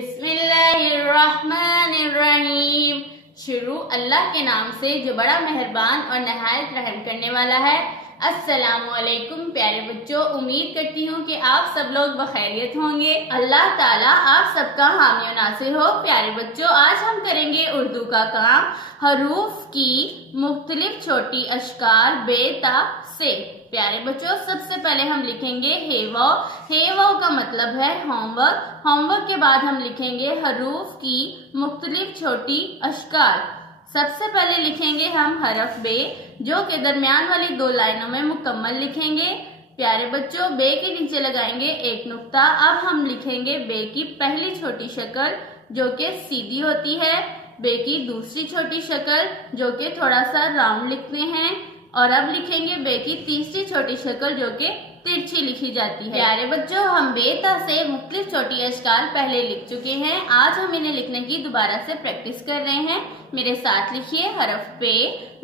बिस्मिल्लाहिर्रहमानिर्रहीम। शुरू अल्लाह के नाम से जो बड़ा मेहरबान और नहायत रहम करने वाला है। अस्सलामु अलैकुम प्यारे बच्चों, उम्मीद करती हूँ कि आप सब लोग बखैरियत होंगे। अल्लाह ताला आप सबका हामी और नासिर हो। प्यारे बच्चों, आज हम करेंगे उर्दू का काम हरूफ की मुख्तलिफ छोटी अशकार बेता से। प्यारे बच्चों, सबसे पहले हम लिखेंगे हेवाओ का मतलब है होमवर्क। होमवर्क के बाद हम लिखेंगे हरूफ की मुख्तलिफ छोटी अशकार। सबसे पहले लिखेंगे हम हरफ बे, जो के दरमियान वाली दो लाइनों में मुकम्मल लिखेंगे। प्यारे बच्चों, बे के नीचे लगाएंगे एक नुक्ता। अब हम लिखेंगे बे की पहली छोटी शक्ल जो कि सीधी होती है, बे की दूसरी छोटी शक्ल जो कि थोड़ा सा राउंड लिखते हैं, और अब लिखेंगे बे की तीसरी छोटी शक्ल जो कि तिरछी लिखी जाती है। प्यारे बच्चों, हम बेता से मुख्तलिफ छोटी अशकार पहले लिख चुके हैं। आज हम इन्हें लिखने की दोबारा से प्रैक्टिस कर रहे हैं। मेरे साथ लिखिए हरफ पे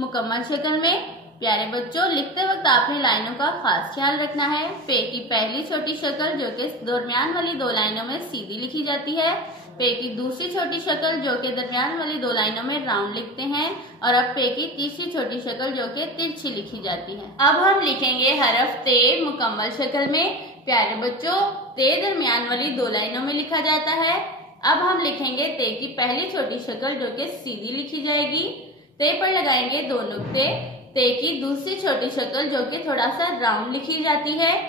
मुकम्मल शक्ल में। प्यारे बच्चों, लिखते वक्त आपने लाइनों का खास ख्याल रखना है। पे की पहली छोटी शक्ल जो कि दरमियान वाली दो लाइनों में सीधी लिखी जाती है, पे की दूसरी छोटी शक्ल जो कि दरमियान वाली दो लाइनों में राउंड लिखते हैं, और अब पे की तीसरी छोटी शक्ल जो कि तिरछी लिखी जाती है। अब हम लिखेंगे हरफ ते मुकम्मल शक्ल में। प्यारे बच्चों, ते दरमियान वाली दो लाइनों में लिखा जाता है। अब हम लिखेंगे ते की पहली छोटी शक्ल जो कि सीधी लिखी जाएगी। ते पर लगाएंगे दो नुक्ते। ते की दूसरी छोटी शक्ल जो कि थोड़ा सा राउंड लिखी जाती है,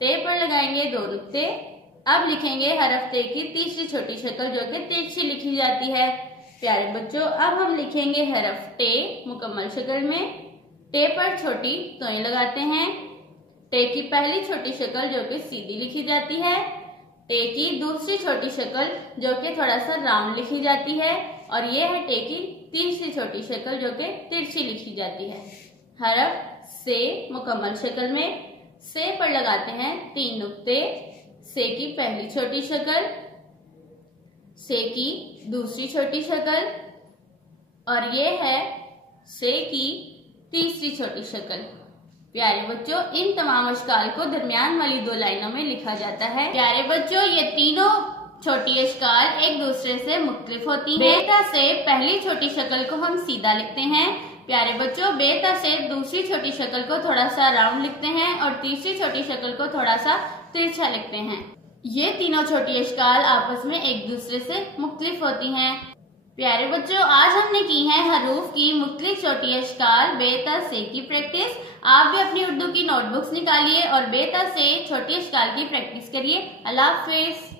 ते पर लगाएंगे दो नुक्ते। अब लिखेंगे हरफ ते की तीसरी छोटी शक्ल जो कि तिरछी लिखी जाती है। प्यारे बच्चों, अब हम लिखेंगे हरफ टे मुकम्मल शक्ल में। टे पर छोटी तोएं लगाते हैं। टे की पहली छोटी शक्ल जो कि सीधी लिखी जाती है, टे की दूसरी छोटी शक्ल जो कि थोड़ा सा राउंड लिखी जाती है, और ये है टे की तीसरी छोटी शक्ल जो कि तिरछी लिखी जाती है। हरफ से मुकम्मल शक्ल में। से पर लगाते हैं तीन नुक्ते। से की पहली छोटी शक्ल, से की दूसरी छोटी शक्ल, और ये है से की तीसरी छोटी शक्ल। प्यारे बच्चों, इन तमाम अशकार को दरमियान वाली दो लाइनों में लिखा जाता है। प्यारे बच्चों, ये तीनों छोटी अशकार एक दूसरे से मुख्तलिफ होती हैं। बेता से पहली छोटी शक्ल को हम सीधा लिखते हैं। प्यारे बच्चों, बेता से दूसरी छोटी शक्ल को थोड़ा सा राउंड लिखते हैं, और तीसरी छोटी शक्ल को थोड़ा सा तिरछा लिखते हैं। ये तीनों छोटी अशकार आपस में एक दूसरे से मुख्तलिफ होती हैं। प्यारे बच्चों, आज हमने की है हरूफ की मुख्तलिफ छोटी अशकार बेता से की प्रैक्टिस। आप भी अपनी उर्दू की नोटबुक्स निकालिए और बेता से छोटी अशकार की प्रैक्टिस करिए। अल्लाह हाफिज।